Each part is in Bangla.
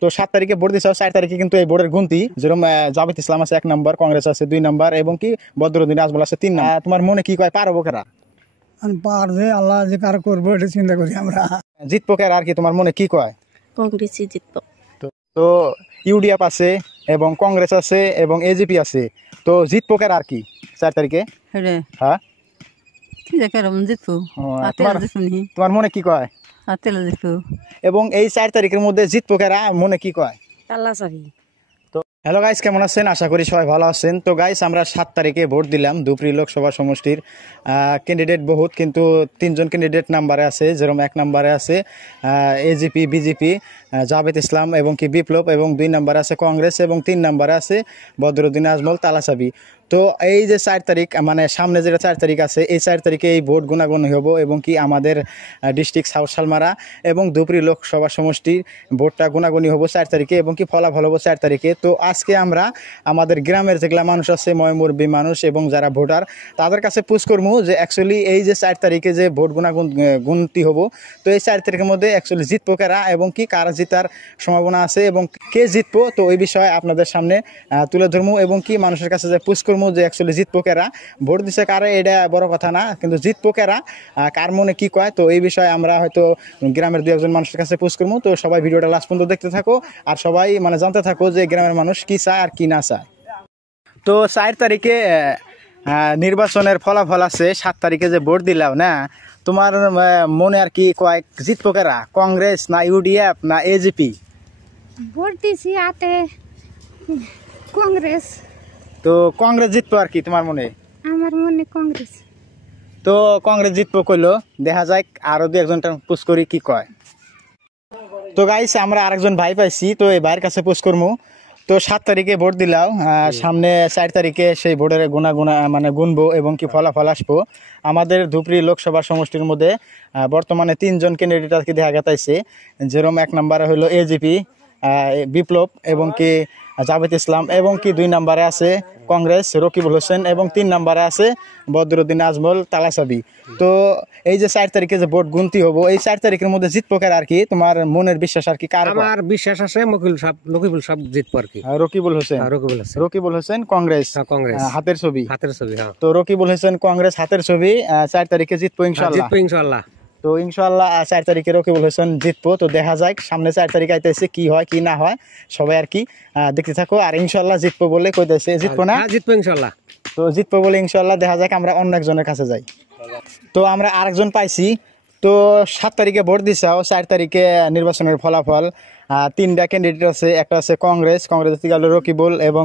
তো 7 তারিখে ভোট দিছো, 4 তারিখে কিন্তু এই ভোটের গুনতি, যেরকম জামাত ইসলাম আছে 1 নম্বর, কংগ্রেস আছে 2 নম্বর এবং কি বদরুদ্দিন আজমল আছে 3 নম্বর। তোমার মনে কি কয় পারবো কারা? পার যে আল্লাহ যে কার করবো এটা চিন্তা করি আমরা। জিতবো কারা আর কি তোমার মনে কি কয়? কংগ্রেসই জিতবো। তো ইউডিএফ আছে এবং কংগ্রেস আছে এবং এজিপি আছে, তো জিতবো কারা আর কি 4 তারিখে? হ্যাঁ তোমার মনে কি কয়? এবং এই 4 তারিখের মধ্যে জিতবো কারা মনে কি কয়? তালাচাবি। তো হ্যালো গাইস, কেমন আছেন? আশা করি সবাই ভালো আছেন। তো গাইস, আমরা 7 তারিখে ভোট দিলাম ধুবড়ী লোকসভা সমষ্টির। ক্যান্ডিডেট বহুত, কিন্তু 3 জন ক্যান্ডিডেট নাম্বারে আছে, যেরকম 1 নম্বরে আছে এজিপি, বিজেপি, জাভেদ ইসলাম এবং কি বিপ্লব, এবং 2 নম্বরে আছে কংগ্রেস এবং 3 নম্বরে আছে বদরুদ্দিন আজমল তালাচাবি। তো এই যে 4 তারিখ, মানে সামনে যেটা 4 তারিখ আছে, এই 4 তারিখে এই ভোট গুণাগুণ হব এবং কি আমাদের ডিস্ট্রিক্ট সাউথ শালমারা এবং ধুবড়ী লোকসভা সমষ্টির ভোটটা গুণাগুণি হবো 4 তারিখে এবং কি ফলাফল হবো 4 তারিখে। তো আজকে আমরা আমাদের গ্রামের যেগুলা মানুষ আছে, ময়মুরবি মানুষ এবং যারা ভোটার, তাদের কাছে পুছ করবো যে অ্যাকচুয়ালি এই যে 4 তারিখে যে ভোট গুনতি হবো, তো এই 4 তারিখের মধ্যে অ্যাকচুয়ালি জিতবো কারা এবং কি কারা জিতার সম্ভাবনা আছে এবং কে জিতবো, তো ওই বিষয়ে আপনাদের সামনে তুলে ধরবো এবং কি মানুষের কাছে যে পুছ করবো যে অ্যাকচুয়ালি জিতবো কারা, ভোট দিছে কারা এটা বড় কথা না, কিন্তু জিতবো কারা, কার মনে কি কয়, তো এই বিষয়ে আমরা হয়তো গ্রামের 2-1 মানুষের কাছে পুছ করবো। তো সবাই ভিডিওটা লাস্ট পর্যন্ত দেখতে থাকো আর সবাই মানে জানতে থাকো যে গ্রামের মানুষ কি চায় আর কি না চায়। তো 4 তারিখে নির্বাচনের ফলাফল আছে, 7 তারিখে যে ভোট দিলাম না, তোমার মনে আর কি কয় জিতবো কারা, কংগ্রেস না ইউডিএফ না এজিপি? ভোট দিছি আতে কংগ্রেস। তো কংগ্রেস জিতবো আর কি তোমার মনে? আমার মনে কংগ্রেস। তো কংগ্রেস জিতবো কইলো, দেখা যাক আরো 2-1 পুষ করি কি কয়। তো গাইস, আমরা আরেকজন ভাই পাইছি, তো এই ভাইয়ের কাছে পুষ করবো। তো 7 তারিখে ভোট দিলাম, সামনে 4 তারিখে সেই ভোটের মানে গুনবো এবং কি ফলাফল আসবো। আমাদের ধুবড়ী লোকসভা সমষ্টির মধ্যে বর্তমানে 3 জন ক্যান্ডিডেট আর কি দেখা গেছে, যেরকম 1 নম্বরে হলো এজিপি, বিপ্লব এবং কি জাভেদ ইসলাম এবং কি 2 নম্বরে আছে কংগ্রেস রকিবুল হোসেন এবং 3 নম্বরে আছে বদরুদ্দিন আজমল তালাচাবি। তো এই যে 4 তারিখে যে ভোট গুনতি হবো, এই 4 তারিখের মধ্যে জিতবো কারা আর কি তোমার মনের বিশ্বাস আর কি? কার? আমার বিশ্বাস আছে রকিবুল সাহেব জিতবো আর কি। রকিবুল হোসেন কংগ্রেস, হাতের ছবি। তো রকিবুল হোসেন কংগ্রেস হাতের ছবি 4 তারিখে জিতবো ইনশাআল্লাহ। তো ইনশাআল্লাহ 4 তারিখে রকিবুল হোসেন জিতবো। তো দেখা যাক সামনে 4 তারিখ আইতেছে কি হয় কি না হয়, সবাই আর কি দেখতে থাকো। আর ইনশাআল্লাহ জিতবো বলে কইতেছে, জিতবো না? জিতবো ইনশাআল্লাহ। তো জিতবো বলে ইনশাআল্লাহ, দেখা যাক আমরা অন্য একজনের কাছে যাই। তো আমরা আরেকজন পাইছি। তো 7 তারিখে ভোট দিছাও, 4 তারিখে নির্বাচনের ফলাফল 3টা ক্যান্ডিডেট আছে, একটা আছে কংগ্রেস থেকে হলো রকিবুল এবং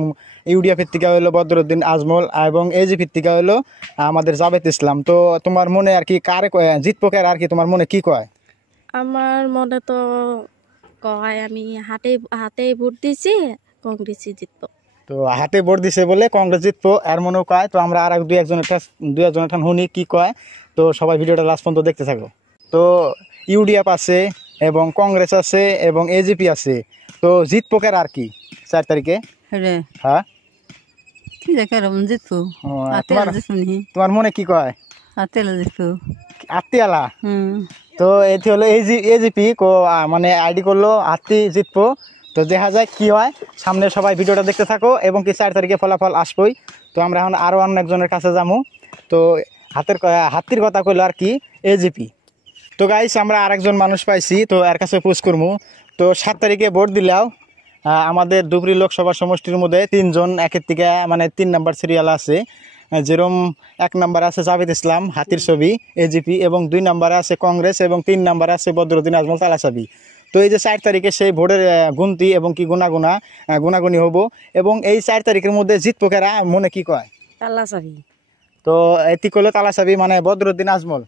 ইউডিএফ থেকে হলো বদরুদ্দিন আজমল এবং এজিপি থেকে হলো আমাদের জাভেদ ইসলাম। তো তোমার মনে আর কি কারে জিতবো কার আর কি তোমার মনে কি কয়? আমার মনে তো কয় আমি হাতে ভোট দিছি কংগ্রেসই জিতবো। তো হাতে ভোট দিছে বলে কংগ্রেস জিতবো আর মনেও কয়। তো আমরা আর 2-1 শুনি কি কয়। তো সবাই ভিডিওটা লাস্ট পর্যন্ত দেখতে থাকো। তো ইউডিএফ আছে এবং কংগ্রেস আছে এবং এজিপি আছে, তো জিতবো কার আর কি 4 তারিখে? হ্যাঁ তোমার মনে কি কয়? আত্মীয়ালা। তো এটি হলো এজিপি মানে আইডি করলো আত্মি জিতবো। তো দেখা যায় কি হয়, সামনে সবাই ভিডিওটা দেখতে থাকো এবং কি 4 তারিখে ফলাফল আসবোই। তো আমরা এখন আরো অন্য একজনের কাছে যাবো। তো হাতির কথা কইলো আর কি এজিপি। তো গাইস, আমরা আরেকজন মানুষ পাইছি, তো এর কাছে পুছ করবো। তো 7 তারিখে ভোট দিলাও আমাদের ধুবড়ী লোকসভা সমষ্টির মধ্যে 3 জন একের থেকে মানে 3 নম্বর সিরিয়াল আছে, যেরকম 1 নম্বরে আছে জাভেদ ইসলাম হাতির ছবি এজিপি এবং 2 নম্বরে আছে কংগ্রেস এবং 3 নম্বরে আছে বদরুদ্দিন আজমল তালাচাবি। তো এই যে 4 তারিখে সেই ভোটের গুনতি এবং কি গুনাগুনি হবো এবং এই 4 তারিখের মধ্যে জিতবো কারা মনে কি কয়? তালাচাবি। তো এটি করলো তালাচাবি মানে বদরুদ্দিন আজমল,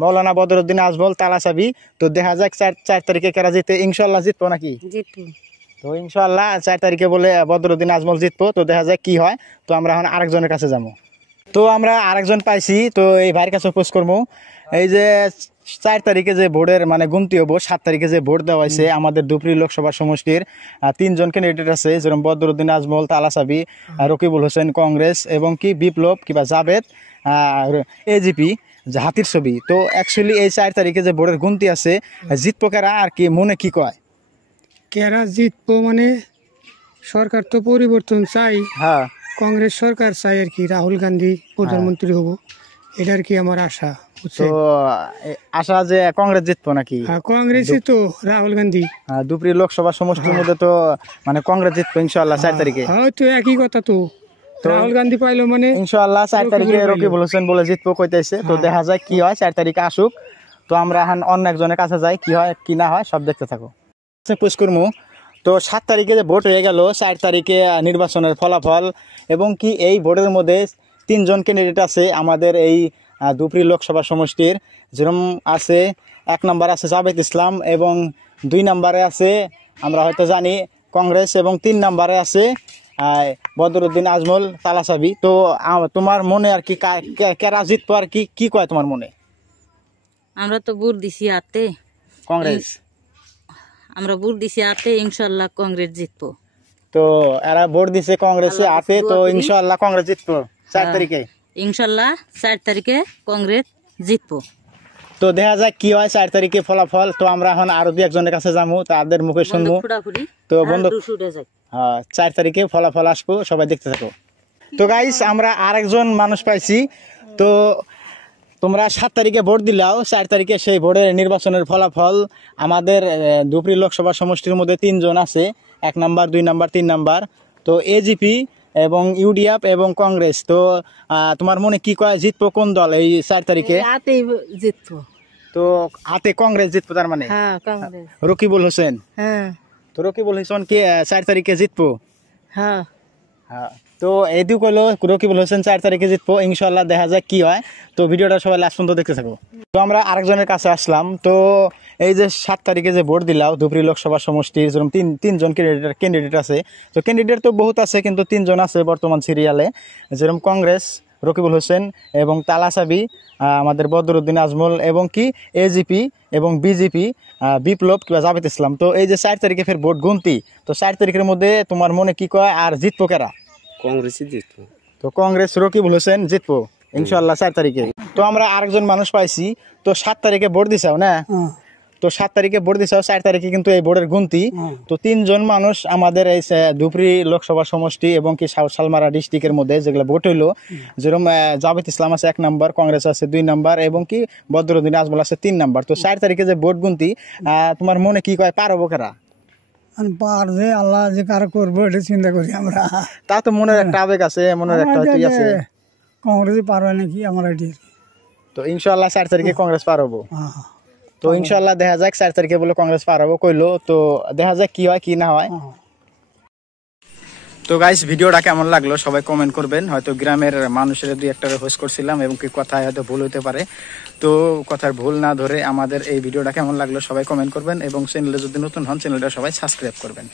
মৌলানা বদরুদ্দিন আজমল তালাচাবি। তো দেখা যাক 4 তারিখে কারা জিতে, ইনশাআল্লাহ জিতবো নাকি? জিতবো। তো ইনশাআল্লাহ 4 তারিখে বলে বদরুদ্দিন আজমল জিতবো। তো দেখা যাক কি হয়। তো আমরা এখন আরেকজনের কাছে যাবো। তো আমরা আরেকজন পাইছি, তো এই ভাইয়ের কাছে পোস্ট করবো। এই যে 4 তারিখে যে ভোটের মানে গুনতি হবো, 7 তারিখে যে ভোট দেওয়া হয়েছে আমাদের ধুবড়ী লোকসভা সমষ্টির 3 জন ক্যান্ডিডেট আছে, যেরকম বদরুদ্দিন আজমল তালাচাবি, রকিবুল হোসেন কংগ্রেস এবং কি বিপ্লব কিংবা জাভেদ এজিপি হাতির ছবি। তো অ্যাকচুয়ালি এই 4 তারিখে যে ভোটের গুনতি আছে, জিতবো কারা আর কি মনে কি কয়? কেরা জিতবো মানে সরকার তো পরিবর্তন চাই, হ্যাঁ। কংগ্রেস সরকার চাই আর কি, রাহুল গান্ধী প্রধানমন্ত্রী হবো, এটা আর কি আমার আশা। তো বুঝছেন? আশা যে কংগ্রেস জিতবো নাকি? হ্যাঁ, কংগ্রেসই তো, রাহুল গান্ধী। ধুবড়ী লোকসভা সমষ্টির মধ্যে তো মানে কংগ্রেস জিতবো ইনশাআল্লাহ 4 তারিখে। হয়তো একই কথা তো, রাহুল গান্ধী পাইলো মানে ইনশাআল্লাহ 4 তারিখে রকিবুল হোসেন বলে জিতবো কইতেছে। তো দেখা যায় কি হয়, 4 তারিখে আসুক। তো আমরা এখন অন্য একজনের কাছে যাই, কি হয় কি না হয় সব দেখতে থাকো। পুষ্কর্মু তো 7 তারিখে যে ভোট হয়ে গেল, 4 তারিখে নির্বাচনের ফলাফল এবং কি এই ভোটের মধ্যে 3 জন ক্যান্ডিডেট আছে আমাদের এই ধুবড়ী লোকসভা সমষ্টির। যেরকম আছে 1 নম্বরে আছে জাভেদ ইসলাম এবং 2 নম্বরে আছে আমরা হয়তো জানি কংগ্রেস এবং 3 নম্বরে আছে বদরুদ্দিন আজমল তালাসাবি। তো তোমার মনে আর কি কেরা জিতবো আর কি কয় তোমার মনে? আমরা তো ভোট দিছি আতে কংগ্রেস। আমরা ভোট দিছি আতে, ইনশাল্লাহ কংগ্রেস জিতবো। তো এরা ভোট দিছে কংগ্রেসে আছে, তো ইনশাআল্লাহ কংগ্রেস জিতবো 4 তারিখে। ইনশাল্লাহ 4 তারিখে কংগ্রেস জিতবো। তো দেখা যায় কি হয় 4 তারিখে ফলাফল। তো আমরা এখন আরো 2 একজনের কাছে যাবো, তাদের মুখে শুনবো। তো বন্ধু 4 তারিখে ফলাফল আসবো, সবাই দেখতে থাকো। তো গাইস আমরা আরেকজন মানুষ পাইছি। তো তোমরা 7 তারিখে ভোট দিলাও, 4 তারিখে সেই ভোটের নির্বাচনের ফলাফল আমাদের ধুবড়ী লোকসভা সমষ্টির মধ্যে 3 জন আছে, 1 নাম্বার 2 নাম্বার 3 নাম্বার। তো এজিপি এবং ইউডিএফ এবং কংগ্রেস। তো তোমার মনে কি কয় জিতবো কোন দল এই 4 তারিখে? আতেই জিতবো। তো হাতে কংগ্রেস জিতবো তার মানে? হ্যাঁ, কংগ্রেস। রকিবুল হোসেন। হ্যাঁ তো রকিবুল হোসেন কি 4 তারিখে জিতবো? হ্যাঁ হ্যাঁ। তো এদিকে হলো রকিবুল হোসেন 4 তারিখে জিতবো ইনশাল্লাহ, দেখা যাক কি হয়। তো ভিডিওটা সবাই লাস্ট পর্যন্ত দেখতে থাকো। তো আমরা আরেকজনের কাছে আসলাম। তো এই যে 7 তারিখে যে ভোট দিলাও ধুবড়ী লোকসভা সমষ্টির, যেরকম তিনজন ক্যান্ডিডেট আছে। তো ক্যান্ডিডেট তো বহুত আছে, কিন্তু 3 জন আছে বর্তমান সিরিয়ালে, যেরকম কংগ্রেস রকিবুল হোসেন এবং তালাসাবি আমাদের বদরুদ্দিন আজমল এবং কি এজিপি এবং বিজেপি বিপ্লব কিংবা জাভেদ ইসলাম। তো এই যে 4 তারিখে ফের ভোট গুনতি, তো 4 তারিখের মধ্যে তোমার মনে কি কয় আর জিতবো কেরা? কংগ্রেসই জিতবো। তো কংগ্রেস রকিবুল হোসেন জিতবো ইনশাল্লাহ 4 তারিখে। তো আমরা আরেকজন মানুষ পাইছি। তো 7 তারিখে ভোট দিছাও না? তো 7 তারিখে ভোট দিছাও, 4 তারিখে কিন্তু এই ভোটের গুনতি। তো 3 জন মানুষ আমাদের এই ধুবড়ী লোকসভা সমষ্টি এবং কি সালমারা ডিস্ট্রিক্টের মধ্যে যেগুলো ভোট হইলো, যেরকম জাভেদ ইসলাম আছে 1 নাম্বার, কংগ্রেস আছে 2 নাম্বার এবং কি বদরুদ্দিন আজমল আছে 3 নাম্বার। তো 4 তারিখে যে ভোট গুনতি, তোমার মনে কি কয় পারবো কেরা? পার যে আল্লাহ যে কার করবো এটা চিন্তা করি আমরা। তা তো মনের একটা আবেগ আছে, মনের একটা হয়তো আছে। কংগ্রেসই পারবে নাকি আমার আইডিয়া। তো ইনশাল্লাহ 4 তারিখে কংগ্রেস পারবো। তো ইনশাল্লাহ দেখা যাক 4 তারিখে বলে কংগ্রেস পারবো কইলো। তো দেখা যাক কি হয় কি না হয়। তো গাইস ভিডিওটা কেমন লাগলো সবাই কমেন্ট করবেন। হয়তো গ্রামের মানুষের 2-1টা হোস্ট করছিলাম এবং কি কথায় হয়তো ভুল হতে পারে। তো কথার ভুল না ধরে আমাদের এই ভিডিওটা কেমন লাগলো সবাই কমেন্ট করবেন এবং চ্যানেলে যদি নতুন হন চ্যানেলটা সবাই সাবস্ক্রাইব করবেন।